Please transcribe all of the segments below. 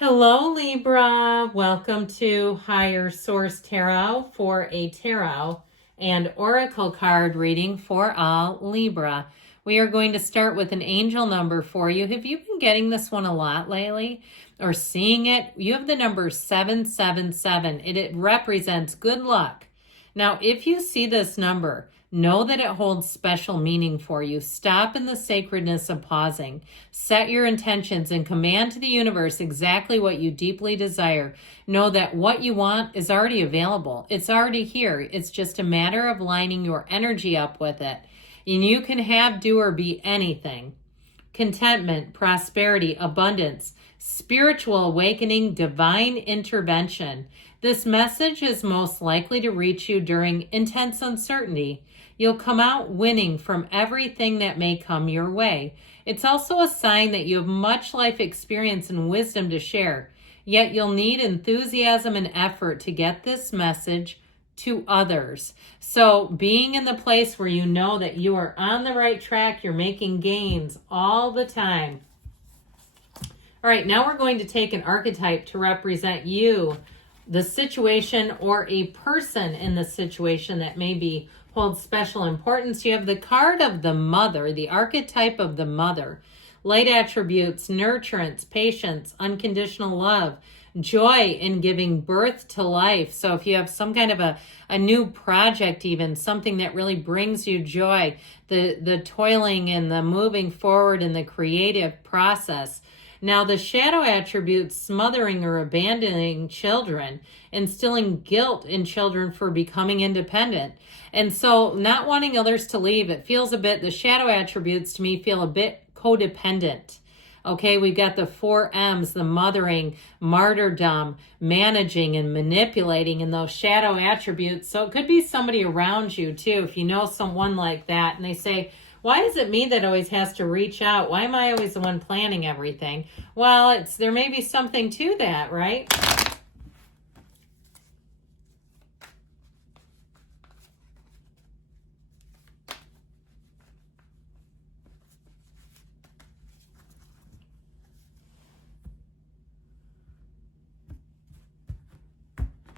Hello, Libra. Welcome to Higher Source Tarot for a tarot and oracle card reading for all Libra. We are going to start with an angel number for you. Have you been getting this one a lot lately or seeing it? You have the number 777. It represents good luck. Now, if you see this number, know that it holds special meaning for you. Stop in the sacredness of pausing. Set your intentions and command to the universe exactly what you deeply desire. Know that what you want is already available. It's already here. It's just a matter of lining your energy up with it. And you can have, do, or be anything. Contentment, prosperity, abundance, spiritual awakening, divine intervention. This message is most likely to reach you during intense uncertainty. You'll come out winning from everything that may come your way. It's also a sign that you have much life experience and wisdom to share, yet you'll need enthusiasm and effort to get this message to others. So being in the place where you know that you are on the right track, you're making gains all the time. All right, now we're going to take an archetype to represent you, the situation, or a person in the situation that maybe holds special importance. You have the card of the mother, the archetype of the mother. Light attributes, nurturance, patience, unconditional love, joy in giving birth to life. So if you have some kind of a new project, even something that really brings you joy, the toiling and the moving forward in the creative process. Now, the shadow attributes, smothering or abandoning children, instilling guilt in children for becoming independent. And so not wanting others to leave, it feels a bit, the shadow attributes to me feel a bit codependent. Okay, we've got the 4 M's, the mothering, martyrdom, managing and manipulating in those shadow attributes. So it could be somebody around you too, if you know someone like that and they say, why is it me that always has to reach out? Why am I always the one planning everything? Well, there may be something to that, right?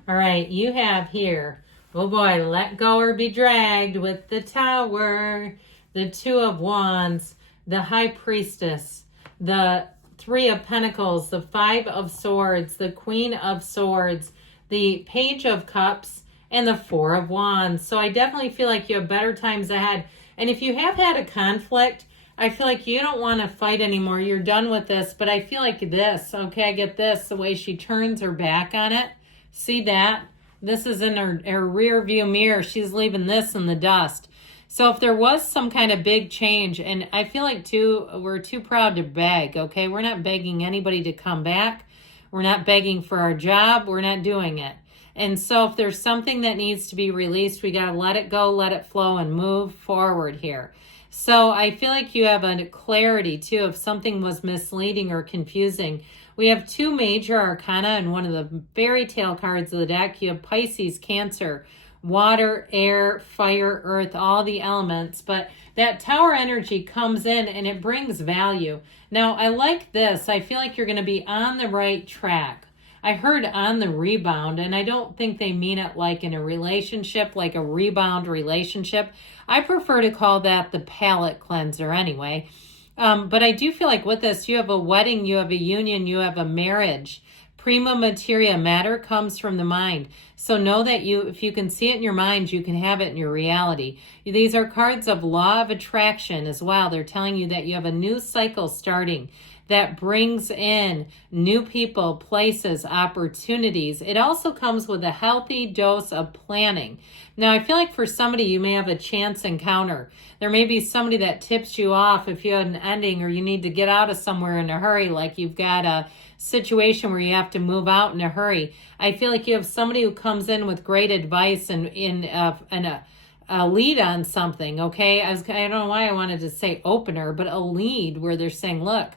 All right, you have here, oh boy, let go or be dragged with the Tower, the 2 of Wands, the High Priestess, the 3 of Pentacles, the 5 of Swords, the Queen of Swords, the Page of Cups, and the 4 of Wands. So I definitely feel like you have better times ahead. And if you have had a conflict, I feel like you don't want to fight anymore. You're done with this. But I feel like this, okay, I get this, the way she turns her back on it. See that? This is in her rear view mirror. She's leaving this in the dust. So if there was some kind of big change, and I feel like we're too proud to beg, okay? We're not begging anybody to come back. We're not begging for our job. We're not doing it. And so if there's something that needs to be released, we got to let it go, let it flow, and move forward here. So I feel like you have a clarity, too, if something was misleading or confusing. We have 2 major arcana and one of the fairy tale cards of the deck. You have Pisces, Cancer, water, air, fire, earth, all the elements. But that Tower energy comes in and it brings value. Now, I like this. I feel like you're going to be on the right track. I heard on the rebound, and I don't think they mean it like in a relationship, like a rebound relationship. I prefer to call that the palate cleanser anyway. But I do feel like with this, you have a wedding, you have a union, you have a marriage. Prima materia, matter comes from the mind. So know that if you can see it in your mind, you can have it in your reality. These are cards of law of attraction as well. They're telling you that you have a new cycle starting that brings in new people, places, opportunities. It also comes with a healthy dose of planning. Now, I feel like for somebody, you may have a chance encounter. There may be somebody that tips you off if you had an ending or you need to get out of somewhere in a hurry, like you've got a situation where you have to move out in a hurry. I feel like you have somebody who comes in with great advice and a lead on something, okay? I don't know why I wanted to say opener, but a lead where they're saying, look,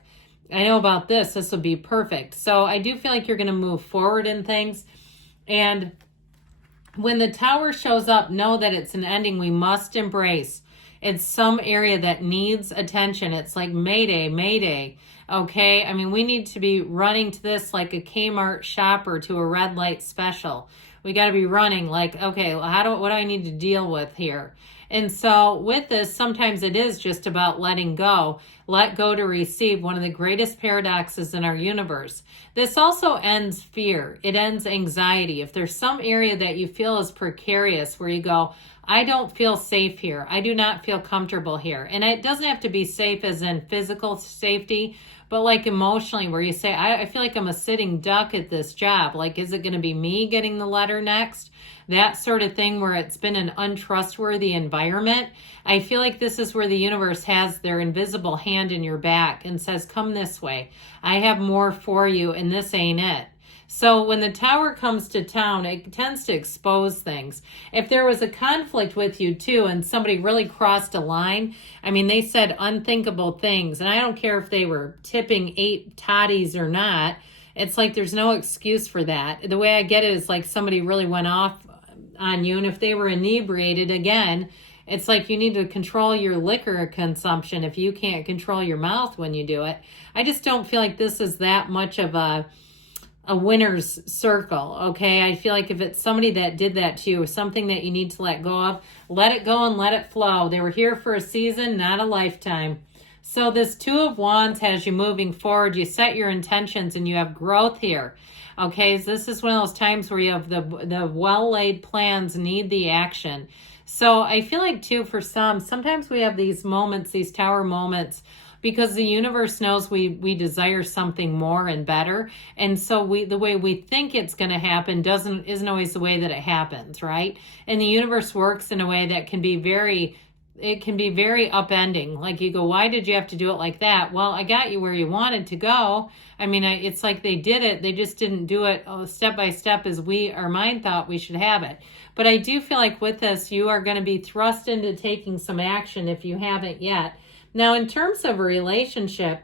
I know about this. This will be perfect. So I do feel like you're going to move forward in things. And when the Tower shows up, know that it's an ending we must embrace. It's some area that needs attention. It's like Mayday, Mayday. Okay, I mean, we need to be running to this like a Kmart shopper to a red light special. We got to be running like, okay, what do I need to deal with here? And so with this, sometimes it is just about letting go. Let go to receive, one of the greatest paradoxes in our universe. This also ends fear. It ends anxiety. If there's some area that you feel is precarious where you go, I don't feel safe here. I do not feel comfortable here. And it doesn't have to be safe as in physical safety, but like emotionally, where you say, I feel like I'm a sitting duck at this job. Like, is it going to be me getting the letter next? That sort of thing, where it's been an untrustworthy environment. I feel like this is where the universe has their invisible hand in your back and says, come this way. I have more for you, and this ain't it. So when the Tower comes to town, it tends to expose things. If there was a conflict with you too, and somebody really crossed a line, I mean, they said unthinkable things, and I don't care if they were tipping 8 toddies or not. It's like there's no excuse for that. The way I get it is like somebody really went off on you, and if they were inebriated, again, it's like you need to control your liquor consumption if you can't control your mouth when you do it. I just don't feel like this is that much of a winner's circle, okay? I feel like if it's somebody that did that to you, or something that you need to let go of, let it go and let it flow. They were here for a season, not a lifetime. So this Two of Wands has you moving forward. You set your intentions and you have growth here. Okay, so this is one of those times where you have the well-laid plans need the action. So I feel like too, for sometimes we have these moments, these Tower moments, because the universe knows we desire something more and better. And so the way we think it's going to happen isn't always the way that it happens, right? And the universe works in a way that can be very upending. Like you go, why did you have to do it like that? Well, I got you where you wanted to go. I mean, it's like they did it. They just didn't do it step by step as our mind thought we should have it. But I do feel like with this, you are going to be thrust into taking some action if you haven't yet. Now, in terms of a relationship,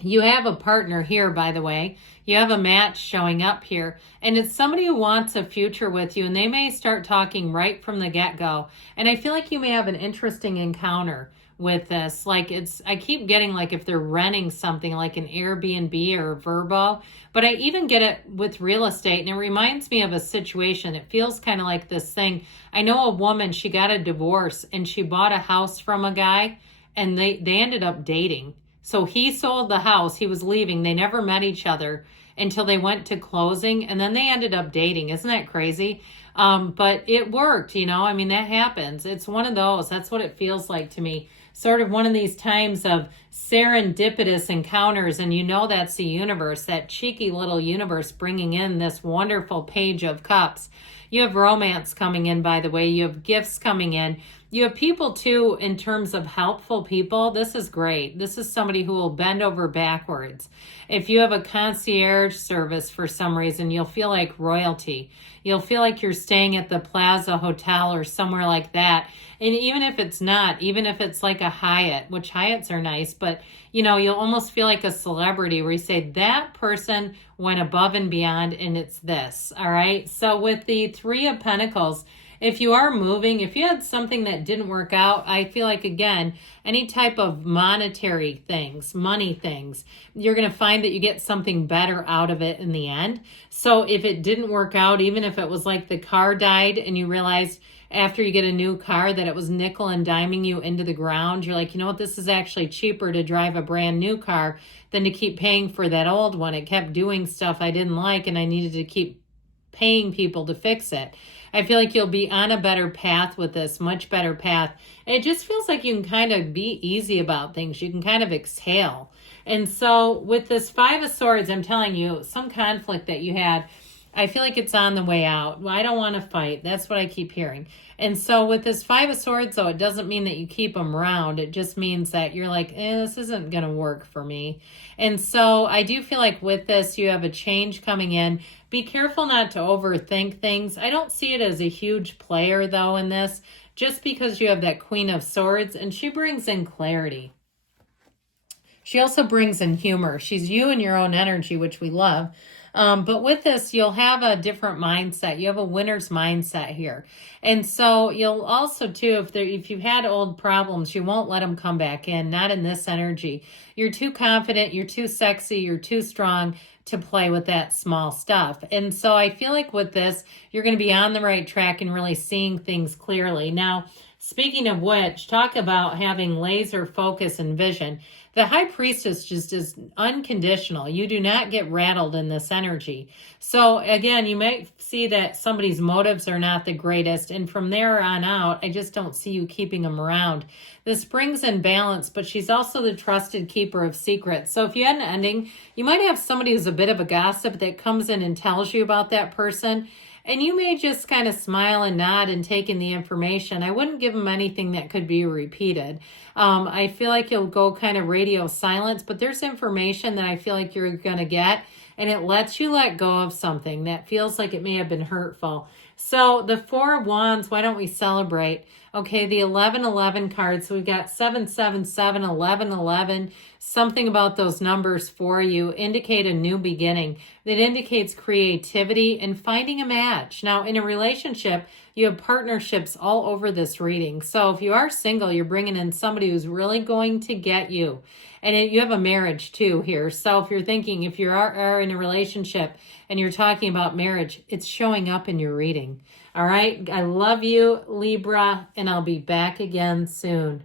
you have a partner here, by the way. You have a match showing up here, and it's somebody who wants a future with you, and they may start talking right from the get-go. And I feel like you may have an interesting encounter with this. Like I keep getting like if they're renting something like an Airbnb or a Vrbo, but I even get it with real estate, and it reminds me of a situation. It feels kind of like this thing. I know a woman, she got a divorce, and she bought a house from a guy, and they ended up dating. So he sold the house. He was leaving. They never met each other until they went to closing, and then they ended up dating. Isn't that crazy? But it worked, you know. I mean, that happens. It's one of those. That's what it feels like to me. Sort of one of these times of serendipitous encounters, and you know that's the universe, that cheeky little universe bringing in this wonderful Page of Cups. You have romance coming in, by the way. You have gifts coming in. You have people, too, in terms of helpful people. This is great. This is somebody who will bend over backwards. If you have a concierge service for some reason, you'll feel like royalty. You'll feel like you're staying at the Plaza Hotel or somewhere like that. And even if it's not, even if it's like a Hyatt, which Hyatts are nice, but, you know, you'll almost feel like a celebrity where you say, that person went above and beyond, and it's this, all right? So with the Three of Pentacles, if you are moving, if you had something that didn't work out, I feel like, again, any type of monetary things, money things, you're going to find that you get something better out of it in the end. So if it didn't work out, even if it was like the car died and you realized after you get a new car that it was nickel and diming you into the ground, you're like, you know what, this is actually cheaper to drive a brand new car than to keep paying for that old one. It kept doing stuff I didn't like, and I needed to keep paying people to fix it. I feel like you'll be on a better path with this, much better path. And it just feels like you can kind of be easy about things. You can kind of exhale. And so with this Five of Swords, I'm telling you, some conflict that you had, I feel like it's on the way out. Well, I don't want to fight. That's what I keep hearing. And so with this Five of Swords, though, it doesn't mean that you keep them around. It just means that you're like, this isn't going to work for me. And so I do feel like with this, you have a change coming in. Be careful not to overthink things. I don't see it as a huge player, though, in this, just because you have that Queen of Swords, and she brings in clarity. She also brings in humor. She's you and your own energy, which we love. But with this, you'll have a different mindset. You have a winner's mindset here. And so you'll also, too, if you've had old problems, you won't let them come back in, not in this energy. You're too confident, you're too sexy, you're too strong to play with that small stuff. And so I feel like with this, you're going to be on the right track and really seeing things clearly. Now, speaking of which, talk about having laser focus and vision. The High Priestess just is unconditional. You do not get rattled in this energy. So again, you might see that somebody's motives are not the greatest. And from there on out, I just don't see you keeping them around. This brings in balance, but she's also the trusted keeper of secrets. So if you had an ending, you might have somebody who's a bit of a gossip that comes in and tells you about that person. And you may just kind of smile and nod and take in the information. I wouldn't give them anything that could be repeated. I feel like you'll go kind of radio silence, but there's information that I feel like you're going to get, and it lets you let go of something that feels like it may have been hurtful. So the Four of Wands, why don't we celebrate? Okay, the 1111 cards. So we've got 777, 1111. Something about those numbers for you indicate a new beginning. That indicates creativity and finding a match. Now, in a relationship, you have partnerships all over this reading. So if you are single, you're bringing in somebody who's really going to get you. And you have a marriage too here. So if you're thinking, if you are in a relationship and you're talking about marriage, it's showing up in your reading. All right. I love you, Libra, and I'll be back again soon.